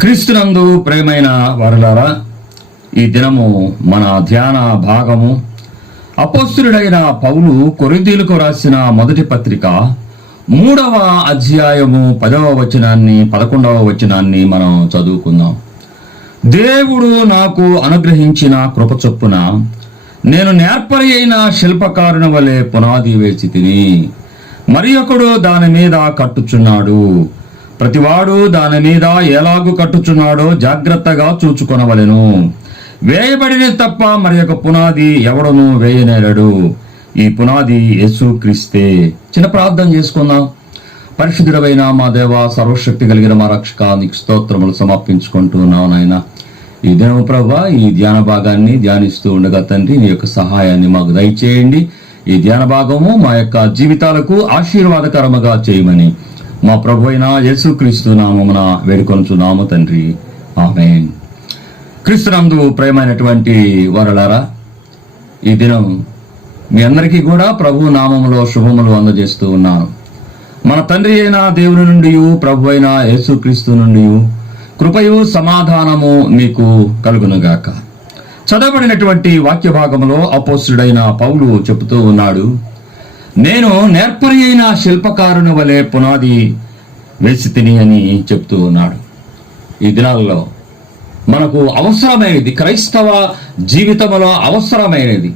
క్రీస్తునందు ప్రియమైన వారలారా, ఈ దినము మన ధ్యాన భాగము అపోస్తలుడైన పౌలు కొరింథీయులకు రాసిన మొదటి పత్రిక 3వ అధ్యాయము 10వ వచనాన్ని 11వ వచనాన్ని మనం చదువుకుందాం. దేవుడు నాకు అనుగ్రహించిన కృప చొప్పున నేను నేర్పరి అయిన శిల్పకారుని వలె పునాది వేసి తిని, మరి ఒకడు దాని మీద కట్టుచున్నాడు. ప్రతివాడు దాని మీద ఎలాగు కట్టుచున్నాడో జాగ్రత్తగా చూచుకొనవలెను. వేయబడినది తప్ప మరి ఒక పునాది ఎవడను వేయనేరడు. ఈ పునాది యేసుక్రీస్తే. చిన్న ప్రార్థన చేసుకుందాం. పరిశుద్ధుడైన మా దేవ, సర్వశక్తి కలిగిన మా రక్షక, నీకు స్తోత్రములు సమర్పించుకుంటున్నావు నాయన. ఈ దినము ప్రభువా, ఈ ధ్యాన భాగాన్ని ధ్యానిస్తూ ఉండగా తండ్రి, నీ యొక్క సహాయాన్ని మాకు దయచేయండి. ఈ ధ్యాన భాగము మా యొక్క జీవితాలకు ఆశీర్వాదకరముగా చేయమని మా ప్రభు అయిన యేసుక్రీస్తు నామమున వేడుకొనుచున్నాము తండ్రి, ఆమేన్. క్రీస్తునందు ప్రియమైనటువంటి వారలారా, ఈ దినం మీ అందరికీ కూడా ప్రభు నామములో శుభములు అందజేస్తూ ఉన్నాను. మన తండ్రి అయిన దేవుని నుండి, ప్రభు అయిన యేసుక్రీస్తు నుండి కృపయు సమాధానము మీకు కలుగునుగాక. చదవబడినటువంటి వాక్య భాగంలో అపోస్తలుడైన పౌలు చెబుతూ ఉన్నాడు, నేను నేర్పరి అయిన శిల్పకారుని వలె పునాది వేసి తిని అని చెప్తూ ఉన్నాడు. ఈ దినాల్లో మనకు అవసరమైనది, క్రైస్తవ జీవితంలో అవసరమైనది,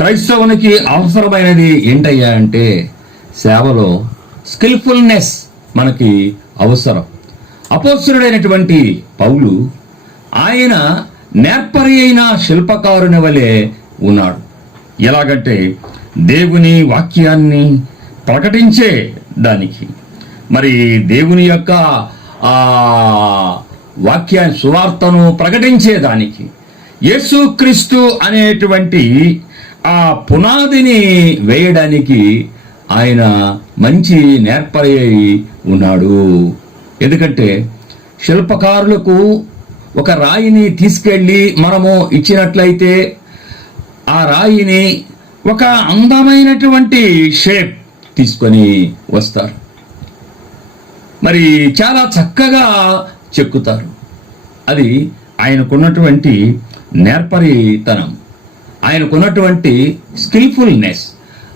క్రైస్తవునికి అవసరమైనది ఏంటయ్యా అంటే సేవలో స్కిల్ఫుల్నెస్ మనకి అవసరం. అపోస్తలుడైనటువంటి పౌలు ఆయన నేర్పరి అయిన శిల్పకారుని వలె ఉన్నాడు. ఎలాగంటే దేవుని వాక్యాన్ని ప్రకటించే దానికి, మరి దేవుని యొక్క వాక్యాన్ని, సువార్తను ప్రకటించేదానికి యేసుక్రీస్తు అనేటువంటి ఆ పునాదిని వేయడానికి ఆయన మంచి నేర్పరి అయి ఉన్నాడు. ఎందుకంటే శిల్పకారులకు ఒక రాయిని తీసుకెళ్ళి మనము ఇచ్చినట్లయితే ఆ రాయిని ఒక అందమైనటువంటి షేప్ తీసుకొని వస్తారు, మరి చాలా చక్కగా చెక్కుతారు. అది ఆయనకున్నటువంటి నేర్పరితనం, ఆయనకున్నటువంటి స్కిల్ఫుల్నెస్.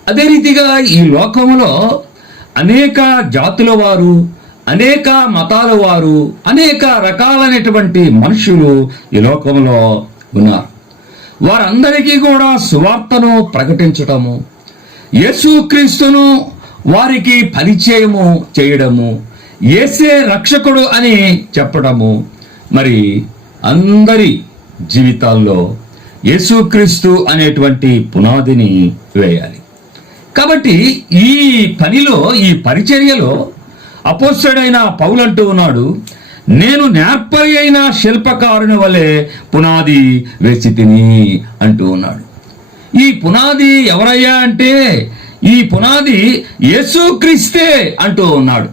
అదే రీతిగా ఈ లోకములో అనేక జాతుల వారు, అనేక మతాల వారు, అనేక రకాలైనటువంటి మనుషులు ఈ లోకంలో ఉన్నారు. వారందరికీ కూడా సువార్తను ప్రకటించటము, యేసుక్రీస్తును వారికి పరిచయము చేయడము, యేసే రక్షకుడు అని చెప్పడము, మరి అందరి జీవితాల్లో యేసుక్రీస్తు అనేటువంటి పునాదిని వేయాలి. కాబట్టి ఈ పనిలో, ఈ పరిచర్యలో అపోస్తలుడైన పౌలు అంటూ ఉన్నాడు, నేను నేర్పరి అయిన శిల్పకారుని వలె పునాది వేసి తిని అంటూ ఉన్నాడు. ఈ పునాది ఎవరయ్యా అంటే ఈ పునాది యేసుక్రీస్తే అంటూ ఉన్నాడు.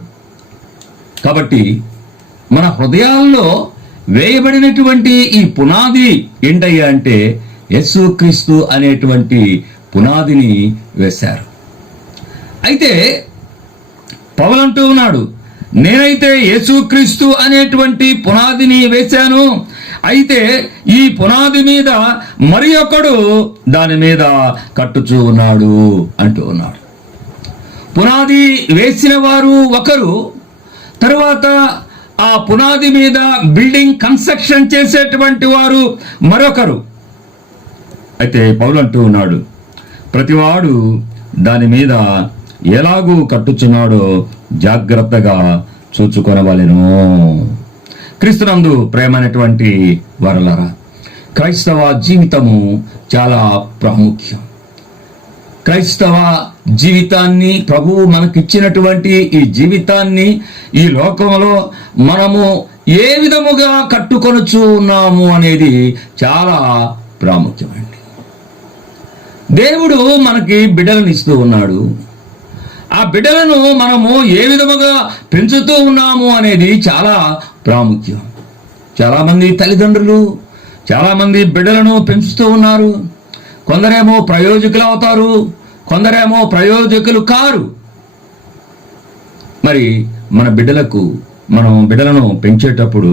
కాబట్టి మన హృదయాల్లో వేయబడినటువంటి ఈ పునాది ఏంటయ్యా అంటే యేసుక్రీస్తు అనేటువంటి పునాదిని వేశారు. అయితే పౌలు అంటూ ఉన్నాడు, నేనైతే యేసుక్రీస్తు అనేటువంటి పునాదిని వేశాను, అయితే ఈ పునాది మీద మరి ఒకడు దాని మీద కట్టుచూ ఉన్నాడు అంటూ ఉన్నాడు. పునాది వేసిన వారు ఒకరు, తరువాత ఆ పునాది మీద బిల్డింగ్ కన్స్ట్రక్షన్ చేసేటువంటి వారు మరొకరు. అయితే పౌలు అంటూ ఉన్నాడు, ప్రతివాడు దాని మీద ఎలాగూ కట్టుచున్నాడో జాగ్రత్తగా చూచుకొనవలెను. క్రీస్తునందు ప్రేమైనటువంటి వారలారా, క్రైస్తవ జీవితము చాలా ప్రాముఖ్యం. క్రైస్తవ జీవితాన్ని, ప్రభువు మనకిచ్చినటువంటి ఈ జీవితాన్ని ఈ లోకంలో మనము ఏ విధముగా కట్టుకొనుచు ఉన్నాము అనేది చాలా ప్రాముఖ్యమండి. దేవుడు మనకి బిడ్డలను ఇస్తూ ఉన్నాడు. ఆ బిడ్డలను మనము ఏ విధముగా పెంచుతూ ఉన్నాము అనేది చాలా ప్రాముఖ్యం. చాలామంది తల్లిదండ్రులు చాలామంది బిడ్డలను పెంచుతూ ఉన్నారు. కొందరేమో ప్రయోజకులు అవుతారు, కొందరేమో ప్రయోజకులు కారు. మరి మన బిడ్డలను పెంచేటప్పుడు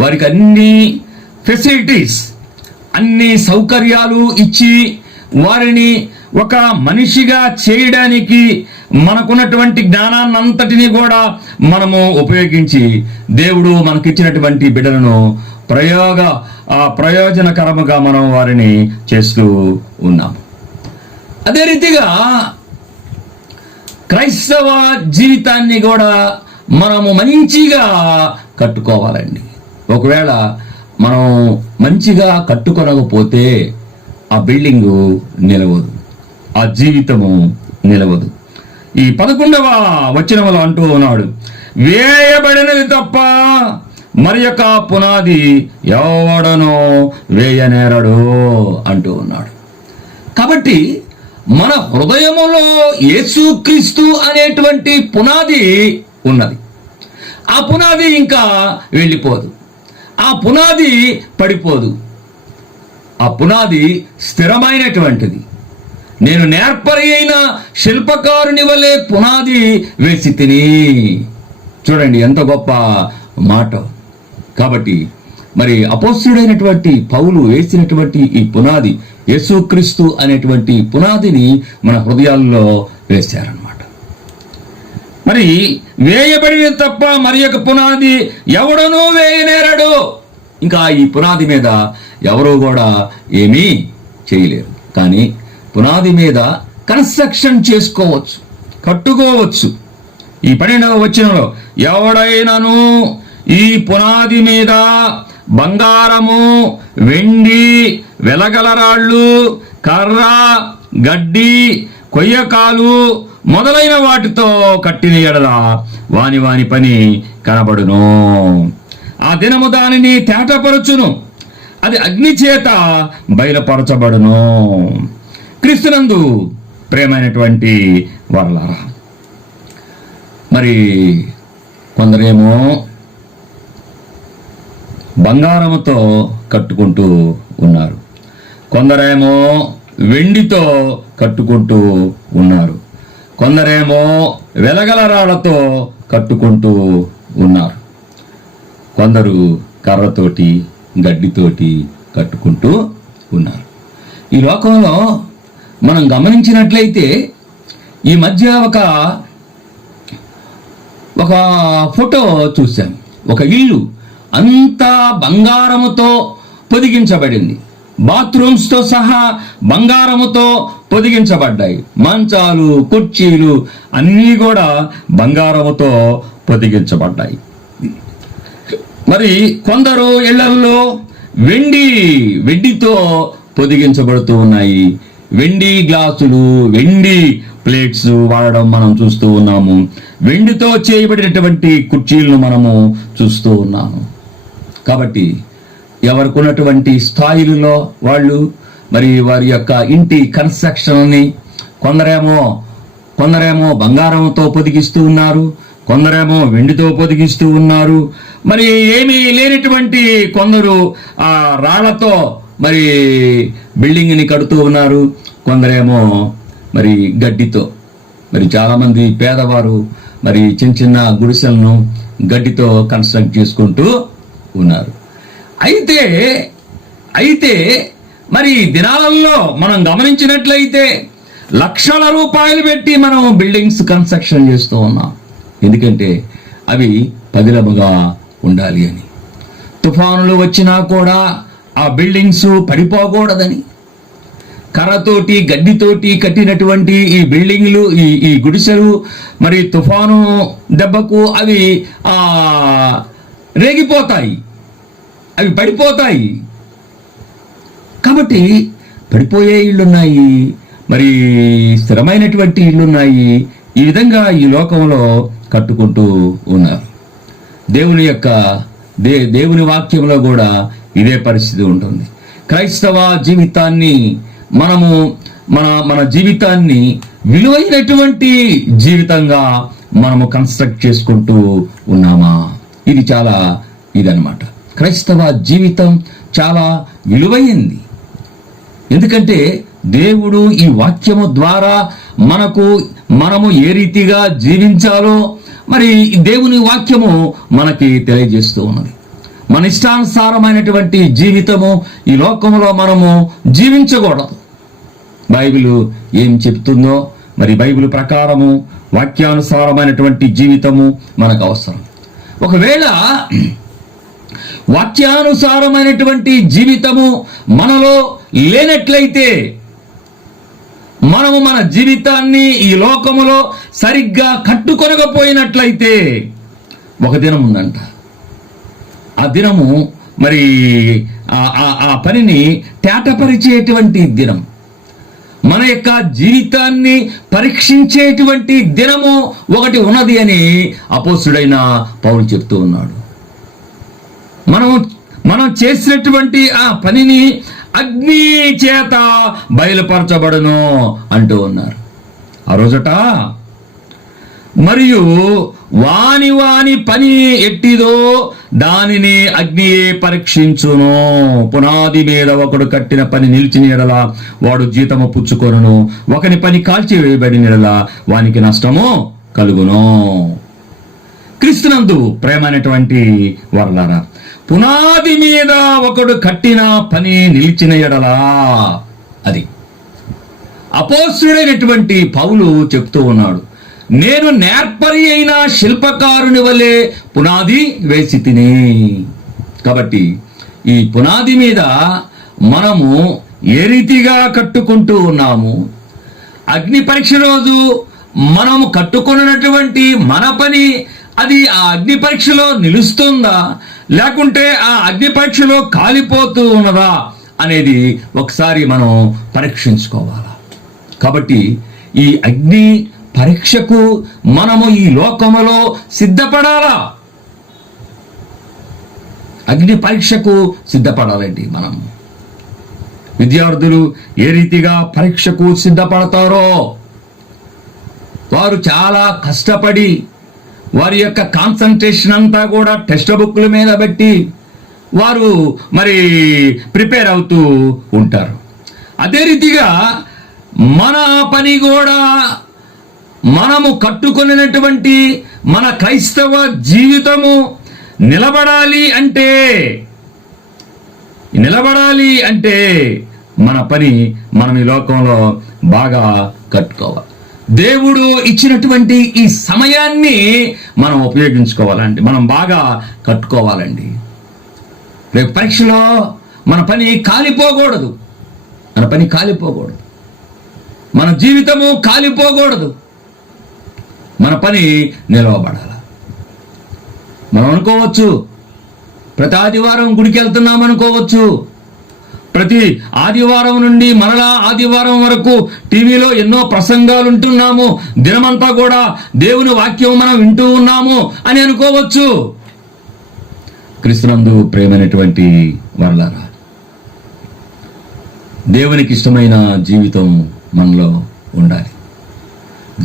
వారికి అన్ని ఫెసిలిటీస్, అన్ని సౌకర్యాలు ఇచ్చి వారిని ఒక మనిషిగా చేయడానికి మనకున్నటువంటి జ్ఞానాన్నంతటినీ కూడా మనము ఉపయోగించి దేవుడు మనకిచ్చినటువంటి బిడ్డలను ప్రయోజనకరముగా మనం వారిని చేస్తూ ఉన్నాము. అదే రీతిగా క్రైస్తవ జీవితాన్ని కూడా మనము మంచిగా కట్టుకోవాలండి. ఒకవేళ మనం మంచిగా కట్టుకొనకపోతే ఆ బిల్డింగు నిలవదు, ఆ జీవితము నిలవదు. ఈ 11వ వచనములో అంటూ ఉన్నాడు, వేయబడినది తప్ప మరి యొక్క పునాది ఎవడనో వేయనేరడు అంటూ ఉన్నాడు. కాబట్టి మన హృదయములో యేసుక్రీస్తు అనేటువంటి పునాది ఉన్నది. ఆ పునాది ఇంకా వెళ్ళిపోదు, ఆ పునాది పడిపోదు, ఆ పునాది స్థిరమైనటువంటిది. నేను నేర్పరి అయిన శిల్పకారుని వలె పునాది వేసి తిని. చూడండి ఎంత గొప్ప మాట. కాబట్టి మరి అపోస్తలుడైనటువంటి పౌలు వేసినటువంటి ఈ పునాది, యేసుక్రీస్తు అనేటువంటి పునాదిని మన హృదయాల్లో వేశారన్నమాట. మరి వేయబడిన తప్ప మరి యొక్క పునాది ఎవడనూ వేయనేరడు. ఇంకా ఈ పునాది మీద ఎవరూ కూడా ఏమీ చేయలేరు. కానీ పునాది మీద కన్స్ట్రక్షన్ చేసుకోవచ్చు, కట్టుకోవచ్చు. ఈ 12వ వచనంలో, ఎవడైనాను ఈ పునాది మీద బంగారము, వెండి, వెలగలరాళ్ళు, కర్ర, గడ్డి, కొయ్యకాలు మొదలైన వాటితో కట్టిన ఎడల వాని వాని పని కనబడును. ఆ దినము దానిని తేటపరచును, అది అగ్ని చేత బయలుపరచబడును. క్రీస్తునందు ప్రేమైనటువంటి వారలారా, మరి కొందరేమో బంగారముతో కట్టుకుంటూ ఉన్నారు, కొందరేమో వెండితో కట్టుకుంటూ ఉన్నారు, కొందరేమో వెలగల రాళ్లతో కట్టుకుంటూ ఉన్నారు, కొందరు కర్రతోటి గడ్డితోటి కట్టుకుంటూ ఉన్నారు. ఈ లోకంలో మనం గమనించినట్లయితే ఈ మధ్య ఒక ఫోటో చూశాను. ఒక ఇల్లు అంతా బంగారముతో పొదిగించబడింది, బాత్రూమ్స్తో సహా బంగారముతో పొదిగించబడ్డాయి. మంచాలు, కుర్చీలు అన్నీ కూడా బంగారముతో పొదిగించబడ్డాయి. మరి కొందరు ఇళ్లల్లో వెండితో పొదిగించబడుతూ ఉన్నాయి. వెండి గ్లాసులు, వెండి ప్లేట్స్ వాడడం మనం చూస్తూ ఉన్నాము. వెండితో చేయబడినటువంటి కుర్చీలను మనము చూస్తూ ఉన్నాము. కాబట్టి ఎవరికి ఉన్నటువంటి స్థాయిలలో వాళ్ళు మరి వారి యొక్క ఇంటి కన్స్ట్రక్షన్ని కొందరేమో బంగారంతో పొదిగిస్తూ ఉన్నారు, కొందరేమో వెండితో పొదిగిస్తూ ఉన్నారు. మరి ఏమీ లేనటువంటి కొందరు ఆ రాళ్లతో మరి బిల్డింగ్ని కడుతూ ఉన్నారు, కొందరేమో మరి గడ్డితో. మరి చాలామంది పేదవారు మరి చిన్న చిన్న గుడిసెలను గడ్డితో కన్స్ట్రక్ట్ చేసుకుంటూ ఉన్నారు. అయితే మరి దినాలలో మనం గమనించినట్లయితే లక్షల రూపాయలు పెట్టి మనం బిల్డింగ్స్ కన్స్ట్రక్షన్ చేస్తూ ఉన్నాం. ఎందుకంటే అవి పదిలముగా ఉండాలి అని. తుఫానులు వచ్చినా కూడా ఆ బిల్డింగ్స్ పడిపోకూడదని కర్రతోటి గడ్డితోటి కట్టినటువంటి ఈ బిల్డింగ్లు, ఈ గుడిసెలు మరి తుఫాను దెబ్బకు అవి రేగిపోతాయి, అవి పడిపోతాయి. కాబట్టి పడిపోయే ఇళ్ళున్నాయి, మరి స్థిరమైనటువంటి ఇళ్ళున్నాయి. ఈ విధంగా ఈ లోకంలో కట్టుకుంటూ ఉన్నారు. దేవుని వాక్యంలో కూడా ఇదే పరిస్థితి ఉంటుంది. క్రైస్తవ జీవితాన్ని మన జీవితాన్ని విలువైనటువంటి జీవితంగా మనము కన్స్ట్రక్ట్ చేసుకుంటూ ఉన్నామా? ఇదన్నమాట. క్రైస్తవ జీవితం చాలా విలువైంది. ఎందుకంటే దేవుడు ఈ వాక్యము ద్వారా మనము ఏ రీతిగా జీవించాలో మరి దేవుని వాక్యము మనకి తెలియజేస్తూ ఉన్నది. మన ఇష్టానుసారమైనటువంటి జీవితము ఈ లోకంలో మనము జీవించకూడదు. బైబిల్ ఏం చెప్తుందో మరి బైబిల్ ప్రకారము వాక్యానుసారమైనటువంటి జీవితము మనకు అవసరం. ఒకవేళ వాక్యానుసారమైనటువంటి జీవితము మనలో లేనట్లయితే, మనము మన జీవితాన్ని ఈ లోకములో సరిగ్గా కట్టుకొనకపోయినట్లయితే ఒక దినం ఉందంట. ఆ దినము మరి ఆ పనిని తేటపరిచేటువంటి దినం, మన యొక్క జీవితాన్ని పరీక్షించేటువంటి దినము ఒకటి ఉన్నది అని అపోస్తుడైన పౌలు చెప్తూ ఉన్నాడు. మనం చేసినటువంటి ఆ పనిని అగ్ని చేత బయలుపరచబడును అంటూ ఉన్నారు. ఆ రోజట మరియు వాని పని ఎట్టిదో దానిని అగ్నియే పరీక్షించును. పునాది మీద ఒకడు కట్టిన పని నిలిచిన ఎడల వాడు జీతము పుచ్చుకొనును, ఒకని పని కాల్చివేయబడిన ఎడల వానికి నష్టము కలుగును. క్రీస్తునందు ప్రేమైనటువంటి వారలారా, పునాది మీద ఒకడు కట్టిన పని నిలిచిన ఎడలా, అది అపోస్తుడైనటువంటి పౌలు చెప్తూ ఉన్నాడు. నేను నేర్పరి అయిన శిల్పకారుని వలె పునాది వేసి తిని. కాబట్టి ఈ పునాది మీద మనము ఏ రీతిగా కట్టుకుంటూ ఉన్నాము, అగ్ని పరీక్ష రోజు మనము కట్టుకున్నటువంటి మన పని అది ఆ అగ్ని పరీక్షలో నిలుస్తుందా, లేకుంటే ఆ అగ్ని పరీక్షలో కాలిపోతూ ఉన్నదా అనేది ఒకసారి మనం పరీక్షించుకోవాలి. కాబట్టి ఈ అగ్ని పరీక్షకు మనము ఈ లోకములో సిద్ధపడాలా. అగ్ని పరీక్షకు సిద్ధపడాలండి. మనం విద్యార్థులు ఏ రీతిగా పరీక్షకు సిద్ధపడతారో, వారు చాలా కష్టపడి వారి యొక్క కాన్సన్ట్రేషన్ అంతా కూడా టెక్స్ట్ బుక్ల మీద పెట్టి వారు మరి ప్రిపేర్ అవుతూ ఉంటారు. అదే రీతిగా మన పని కూడా మనము కట్టుకున్నటువంటి మన క్రైస్తవ జీవితము నిలబడాలి అంటే మన పని మనం ఈ లోకంలో బాగా కట్టుకోవాలి. దేవుడు ఇచ్చినటువంటి ఈ సమయాన్ని మనం ఉపయోగించుకోవాలండి, మనం బాగా కట్టుకోవాలండి. రేపు పరీక్షలో మన పని కాలిపోకూడదు, మన జీవితము కాలిపోకూడదు, మన పని నిలవబడాలి. మనం అనుకోవచ్చు ప్రతి ఆదివారం గుడికి వెళ్తున్నాం అనుకోవచ్చు, ప్రతి ఆదివారం నుండి మరలా ఆదివారం వరకు టీవీలో ఎన్నో ప్రసంగాలు ఉంటున్నాము, దినమంతా కూడా దేవుని వాక్యం మనం వింటూ ఉన్నాము అని అనుకోవచ్చు. క్రీస్తునందు ప్రేమైనటువంటి వారలారా, దేవునికి ఇష్టమైన జీవితం మనలో ఉండాలి.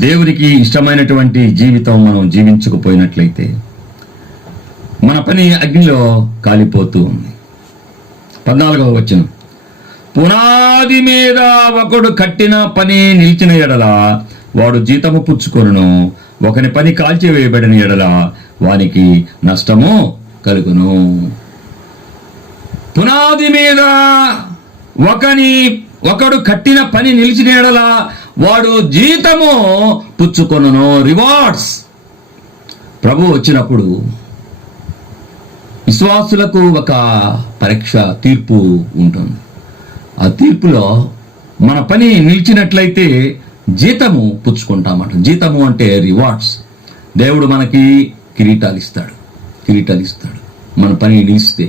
దేవునికి ఇష్టమైనటువంటి జీవితం మనం జీవించకపోయినట్లయితే మన పని అగ్నిలో కాలిపోతూ ఉంది. 14వ వచనం, పునాది మీద ఒకడు కట్టిన పని నిలిచిన ఎడల వాడు జీతము పుచ్చుకొనును, ఒకని పని కాల్చివేయబడిన ఎడల వానికి నష్టము కలుగును. పునాది మీద ఒకడు కట్టిన పని నిలిచిన ఎడల వాడు జీతము పుచ్చుకొనును. రివార్డ్స్. ప్రభు వచ్చినప్పుడు విశ్వాసులకు ఒక పరీక్ష, తీర్పు ఉంటుంది. ఆ తీర్పులో మన పని నిలిచినట్లయితే జీతము పుచ్చుకుంటామట. జీతము అంటే రివార్డ్స్. దేవుడు మనకి కిరీటాలు ఇస్తాడు. మన పని నిలిస్తే.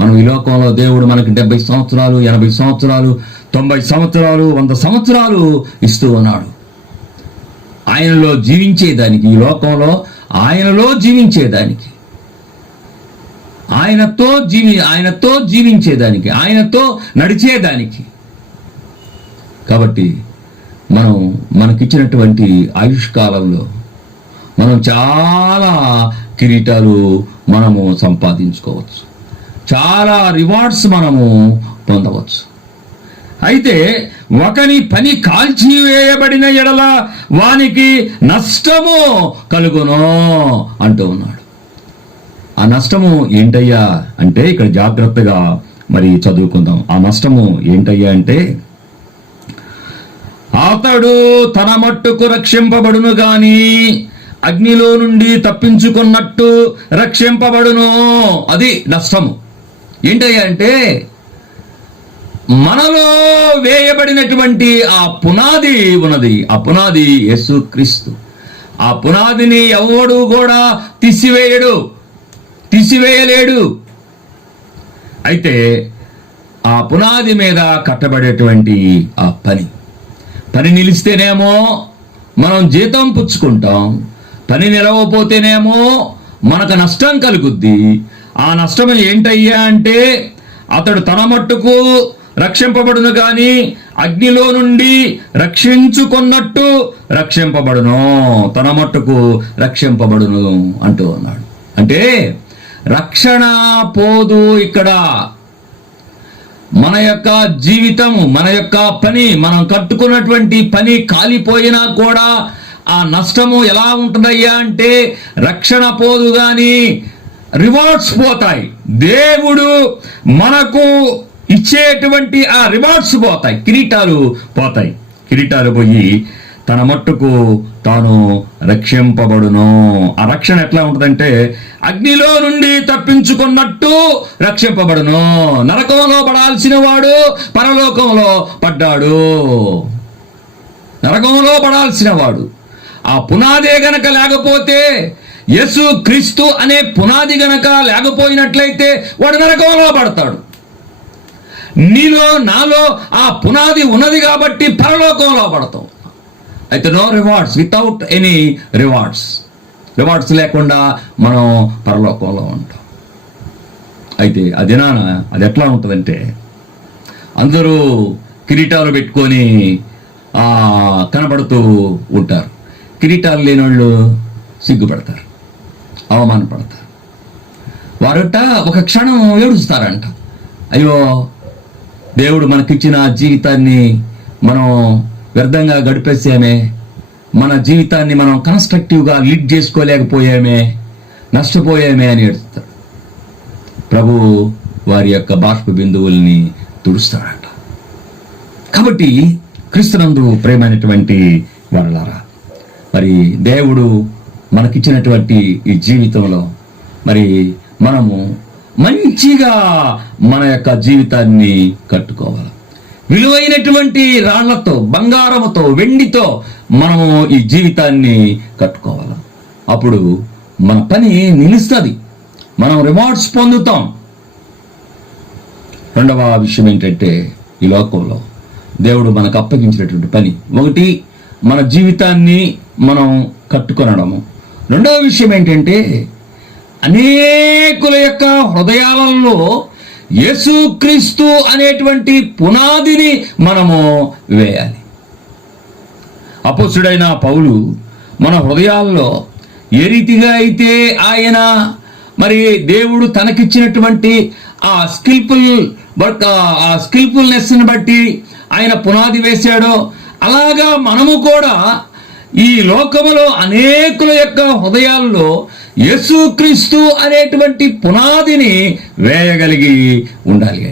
మనం ఈ లోకంలో దేవుడు మనకి 70 సంవత్సరాలు, 80 సంవత్సరాలు, 90 సంవత్సరాలు, 100 సంవత్సరాలు ఇస్తూ ఉన్నాడు. ఆయనలో జీవించేదానికి, ఈ లోకంలో ఆయనలో జీవించేదానికి, ఆయనతో జీవించేదానికి, ఆయనతో నడిచేదానికి. కాబట్టి మనకిచ్చినటువంటి ఆయుష్కాలంలో మనం చాలా కిరీటాలు మనము సంపాదించుకోవచ్చు, చాలా రివార్డ్స్ మనము పొందవచ్చు. అయితే ఒకని పని కాల్చివేయబడిన ఎడల వానికి నష్టము కలుగును అంటూ ఉన్నాడు. ఆ నష్టము ఏంటయ్యా అంటే, ఇక్కడ జాగ్రత్తగా మరి చదువుకుందాం. ఆ నష్టము ఏంటయ్యా అంటే, అతడు తన మట్టుకు రక్షింపబడును గాని అగ్నిలో నుండి తప్పించుకున్నట్టు రక్షింపబడును. అది నష్టము. ఏంటయ్యా అంటే, మనలో వేయబడినటువంటి ఆ పునాది ఉన్నది. ఆ పునాది యేసుక్రీస్తు. ఆ పునాదిని ఎవడు కూడా తీసివేయలేడు. అయితే ఆ పునాది మీద కట్టబడేటువంటి ఆ పని నిలిస్తేనేమో మనం జీతం పుచ్చుకుంటాం, పని నిలవపోతేనేమో మనకు నష్టం కలుగుద్ది. ఆ నష్టం ఏంటయ్యా అంటే, అతడు తన మట్టుకు రక్షింపబడును గాని అగ్నిలో నుండి రక్షించుకున్నట్టు రక్షింపబడును. తన మట్టుకు రక్షింపబడును అంటూ ఉన్నాడు. అంటే రక్షణ పోదు. ఇక్కడ మన యొక్క జీవితం, మన యొక్క పని, మనం కట్టుకున్నటువంటి పని కాలిపోయినా కూడా ఆ నష్టము ఎలా ఉంటుందయ్యా అంటే, రక్షణ పోదు గాని రివార్డ్స్ పోతాయి. దేవుడు మనకు ఇచ్చేటువంటి ఆ రివార్డ్స్ పోతాయి, కిరీటాలు పోతాయి. కిరీటాలు పోయి తన మట్టుకు తాను రక్షింపబడును. ఆ రక్షణ ఎట్లా ఉంటుందంటే, అగ్నిలో నుండి తప్పించుకున్నట్టు రక్షింపబడును. నరకంలో పడాల్సిన వాడు పరలోకంలో పడ్డాడు. నరకంలో పడాల్సిన వాడు. ఆ పునాదే గనక లేకపోతే, యేసు క్రీస్తు అనే పునాది గనక లేకపోయినట్లయితే వాడు నరకంలో పడతాడు. నీలో నాలో ఆ పునాది ఉన్నది కాబట్టి పరలోకంలో పడతాం. అయితే no rewards, without any rewards లేకుండా మనం పరలోకంలో ఉంటాం. అయితే అది ఎట్లా ఉంటుందంటే, అందరూ కిరీటాలు పెట్టుకొని కనబడుతూ ఉంటారు. కిరీటాలు లేని వాళ్ళు సిగ్గుపడతారు, అవమానపడతారు. వారుట ఒక క్షణం ఏడుస్తారంట. అయ్యో, దేవుడు మనకిచ్చిన జీవితాన్ని మనం వ్యర్థంగా గడిపేసామే, మన జీవితాన్ని మనం కన్స్ట్రక్టివ్గా లీడ్ చేసుకోలేకపోయామే, నష్టపోయామే అని ఏడుస్తారు. ప్రభు వారి యొక్క బాష్ప బిందువుల్ని తుడుస్తారట. కాబట్టి క్రీస్తునందు ప్రేమైనటువంటి వారలారా, మరి దేవుడు మనకిచ్చినటువంటి ఈ జీవితంలో మరి మనము మంచిగా మన యొక్క జీవితాన్ని కట్టుకోవాలి. విలువైనటువంటి రాళ్లతో, బంగారముతో, వెండితో మనము ఈ జీవితాన్ని కట్టుకోవాలి. అప్పుడు మన పని నిలుస్తుంది, మనం రివార్డ్స్ పొందుతాం. రెండవ విషయం ఏంటంటే, ఈ లోకంలో దేవుడు మనకు అప్పగించినటువంటి పని, ఒకటి మన జీవితాన్ని మనం కట్టుకొనడము. రెండవ విషయం ఏంటంటే, అనేకుల యొక్క హృదయాలలో యేసుక్రీస్తు అనేటువంటి పునాదిని మనము వేయాలి. అపోస్తుడైన పౌలు మన హృదయాల్లో ఏ రీతిగా అయితే ఆయన మరి దేవుడు తనకిచ్చినటువంటి ఆ స్కిల్ఫుల్నెస్ని బట్టి ఆయన పునాది వేశాడో, అలాగా మనము కూడా ఈ లోకములో అనేకుల యొక్క హృదయాల్లో యేసుక్రీస్తు అనేటువంటి పునాదిని వేయగలిగి ఉండాలి.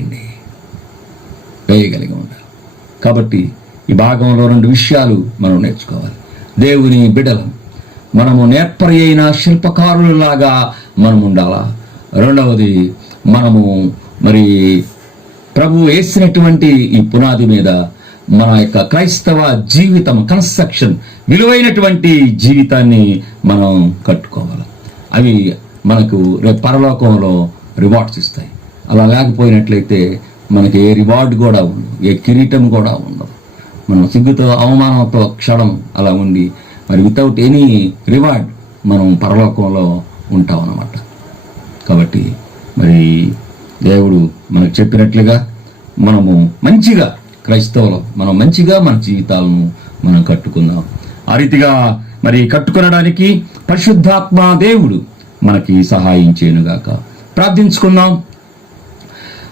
కాబట్టి ఈ భాగంలో రెండు విషయాలు మనం నేర్చుకోవాలి. దేవుని బిడ్డలం మనము నేర్పరి అయిన శిల్పకారులలాగా మనం ఉండాలా. రెండవది, మనము మరి ప్రభు వేసినటువంటి ఈ పునాది మీద మన యొక్క క్రైస్తవ జీవితం కన్స్ట్రక్షన్, విలువైనటువంటి జీవితాన్ని మనం కట్టుకోవాలి. అవి మనకు రేపు పరలోకంలో రివార్డ్స్ ఇస్తాయి. అలా లేకపోయినట్లయితే మనకి ఏ రివార్డ్ కూడా ఉండదు, ఏ కిరీటం కూడా ఉండదు. మనం సిగ్గుతో, అవమానంతో క్షణం అలా ఉండి మరి వితౌట్ ఎనీ రివార్డ్ మనం పరలోకంలో ఉంటాం అన్నమాట. కాబట్టి మరి దేవుడు మనకు చెప్పినట్లుగా మనము మంచిగా క్రైస్తవులు మనం మంచిగా మన జీవితాలను మనం కట్టుకుందాం. ఆ రీతిగా మరి కట్టుకొనడానికి పరిశుద్ధాత్మ దేవుడు మనకి సహాయం చేయనుగాక. ప్రార్థించుకుందాం.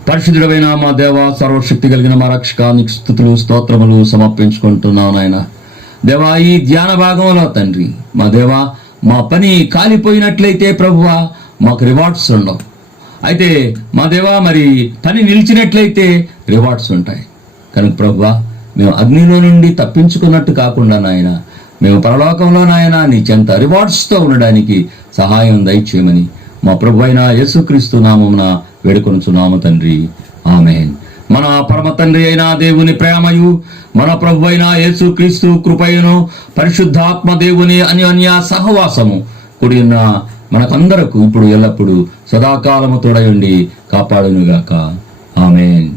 పరిశుద్ధుడైన మా దేవ, సర్వశక్తి కలిగిన మా రక్షక, నీకు స్తుతులు స్తోత్రములు సమర్పించుకుంటున్నాను నాయన. దేవా, ఈ ధ్యాన భాగంలో తండ్రి మా దేవా, మా పని కాలిపోయినట్లయితే ప్రభువా మాకు రివార్డ్స్ ఉండవు. అయితే మా దేవా, మరి పని నిలిచినట్లయితే రివార్డ్స్ ఉంటాయి. కనుక ప్రభువా, మేము అగ్నిలో నుండి తప్పించుకున్నట్టు కాకుండా నాయన, మేము పరలోకంలో నాయన నీ చెంత రివార్డ్స్తో ఉండడానికి సహాయం దయచేయమని మా ప్రభు అయిన యేసుక్రీస్తు నామమున వేడుకొనుచున్నాము తండ్రి. ఆమేన్. మన పరమ తండ్రి అయిన దేవుని ప్రేమయు, మన ప్రభు అయిన యేసుక్రీస్తు కృపయును, పరిశుద్ధాత్మ దేవుని అన్యోన్య సహవాసము కూడి ఉన్న మనకందరకు ఇప్పుడు ఎల్లప్పుడు సదాకాలము తోడయుండి కాపాడునుగాక. ఆమేన్.